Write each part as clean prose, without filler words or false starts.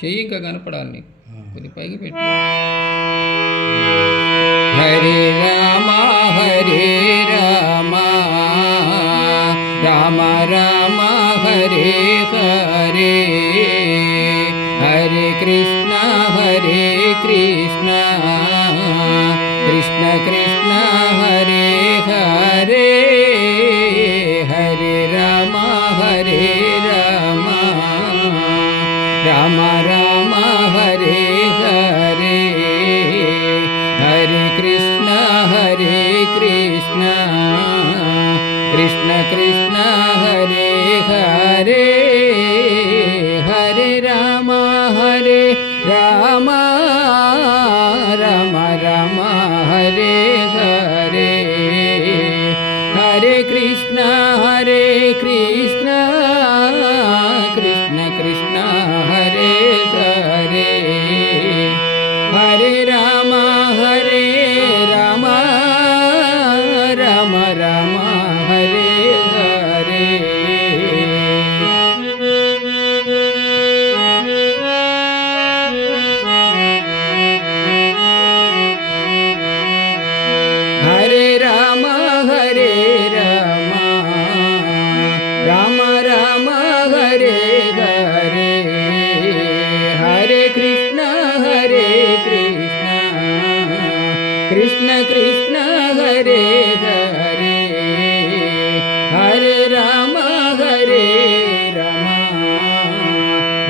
చెయ్యి ఇంకా కనపడాలి నీకు, కొద్ది పైకి పెట్టి. హరే రామ హరే రామ రామ రామ హరే హరే, హరే కృష్ణ కృష్ణ కృష్ణ కృష్ణ హరే హరే, హరే రామ రామ రామ రామ హరే హరే, హరే కృష్ణ కృష్ణ కృష్ణ కృష్ణ హరే హరే, హరే రామ రామ రామ రామ హరే హరే, హరే కృష్ణ కృష్ణ కృష్ణ కృష్ణ హరే హరే, హరే రామ రామ రామ రామ హరే హరే. హరే రామ రామ రామ రామ హరే హరే, హరే కృష్ణ కృష్ణ కృష్ణ కృష్ణ హరే హరే, హరే రామ రామ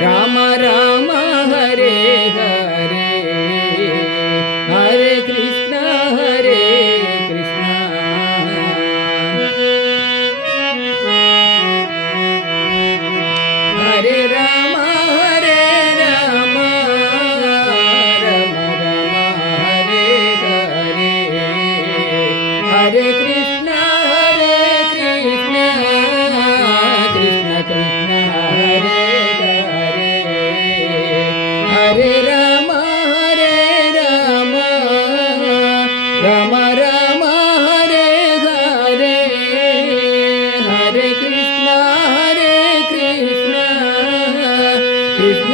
రామ రామ హరే హరే, హరే కృష్ణ కృష్ణ. హరే రామ రామ రామ రామ హరే హరే, హరే కృష్ణ కృష్ణ కృష్ణ కృష్ణ హరే హరే, హరే రామ రామ రామ రామ హరే హరే, హరే కృష్ణ కృష్ణ కృష్ణ